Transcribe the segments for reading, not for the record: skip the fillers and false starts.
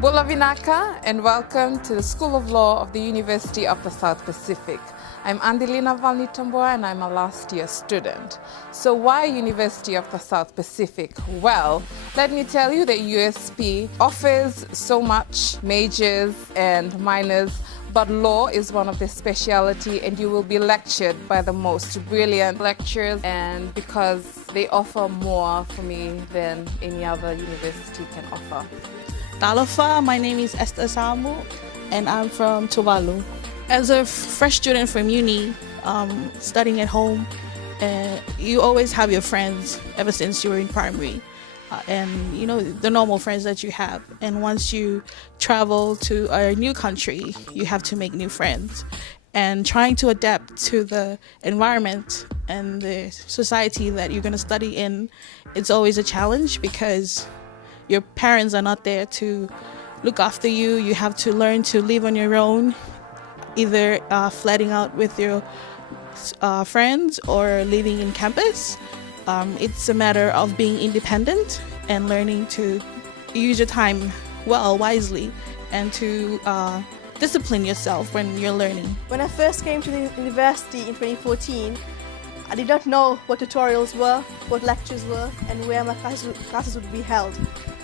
Bula Vinaka, and welcome to the School of Law of the University of the South Pacific. I'm Andelina Valnitamboa and I'm a last year student. So why University of the South Pacific? Well, let me tell you that USP offers so much majors and minors, but law is one of their specialty, and you will be lectured by the most brilliant lecturers, and because they offer more for me than any other university can offer. Talofa, my name is Esther Samu and I'm from Tuvalu. As a fresh student from uni, studying at home, you always have your friends ever since you were in primary. And you know, the normal friends that you have. And once you travel to a new country, you have to make new friends. And trying to adapt to the environment and the society that you're going to study in, it's always a challenge because your parents are not there to look after you. You have to learn to live on your own, either flatting out with your friends or living in campus. It's a matter of being independent and learning to use your time wisely, and to discipline yourself when you're learning. When I first came to the university in 2014, I did not know what tutorials were, what lectures were, and where my classes would be held.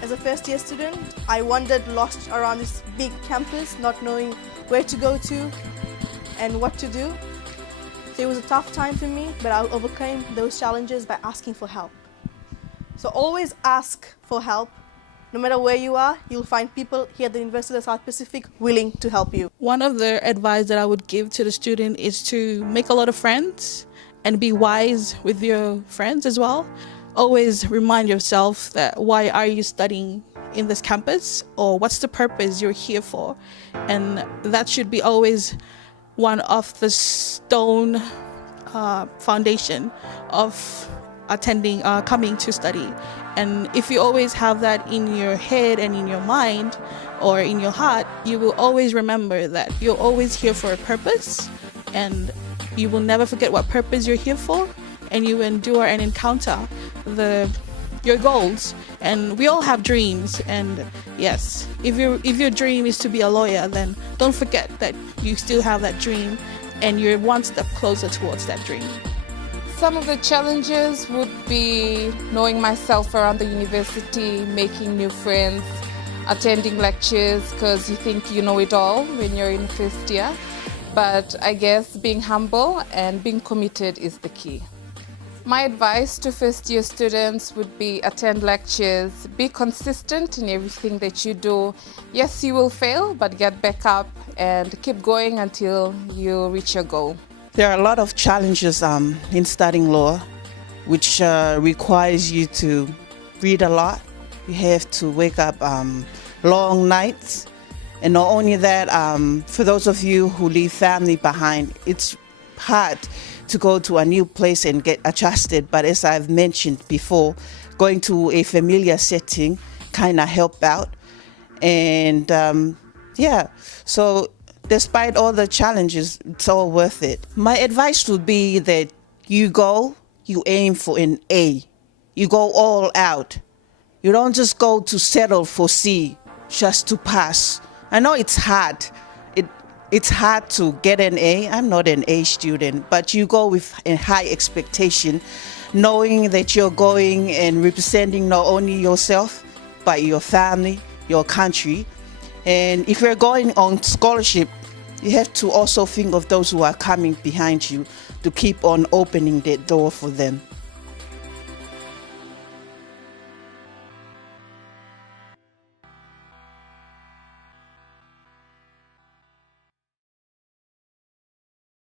As a first year student, I wandered lost around this big campus, not knowing where to go to and what to do. So it was a tough time for me, but I overcame those challenges by asking for help. So always ask for help. No matter where you are, you'll find people here at the University of the South Pacific willing to help you. One of the advice that I would give to the student is to make a lot of friends and be wise with your friends as well. Always remind yourself that why are you studying in this campus, or what's the purpose you're here for? And that should be always one of the stone foundation of coming to study. And if you always have that in your head and in your mind or in your heart, you will always remember that you're always here for a purpose, and you will never forget what purpose you're here for, and you endure and encounter your goals. And we all have dreams, and yes, if your dream is to be a lawyer, then don't forget that you still have that dream and you're one step closer towards that dream. Some of the challenges would be knowing myself around the university, making new friends, attending lectures because you think you know it all when you're in first year. But I guess being humble and being committed is the key. My advice to first year students would be attend lectures, be consistent in everything that you do. Yes, you will fail, but get back up and keep going until you reach your goal. There are a lot of challenges in studying law, which requires you to read a lot. You have to wake up long nights. And not only that, for those of you who leave family behind, it's hard to go to a new place and get adjusted. But as I've mentioned before, going to a familiar setting kind of help out. And so despite all the challenges, it's all worth it. My advice would be that you aim for an A. You go all out. You don't just go to settle for C just to pass. I know it's hard. It's hard to get an A. I'm not an A student, but you go with a high expectation, knowing that you're going and representing not only yourself, but your family, your country. And if you're going on scholarship, you have to also think of those who are coming behind you to keep on opening that door for them.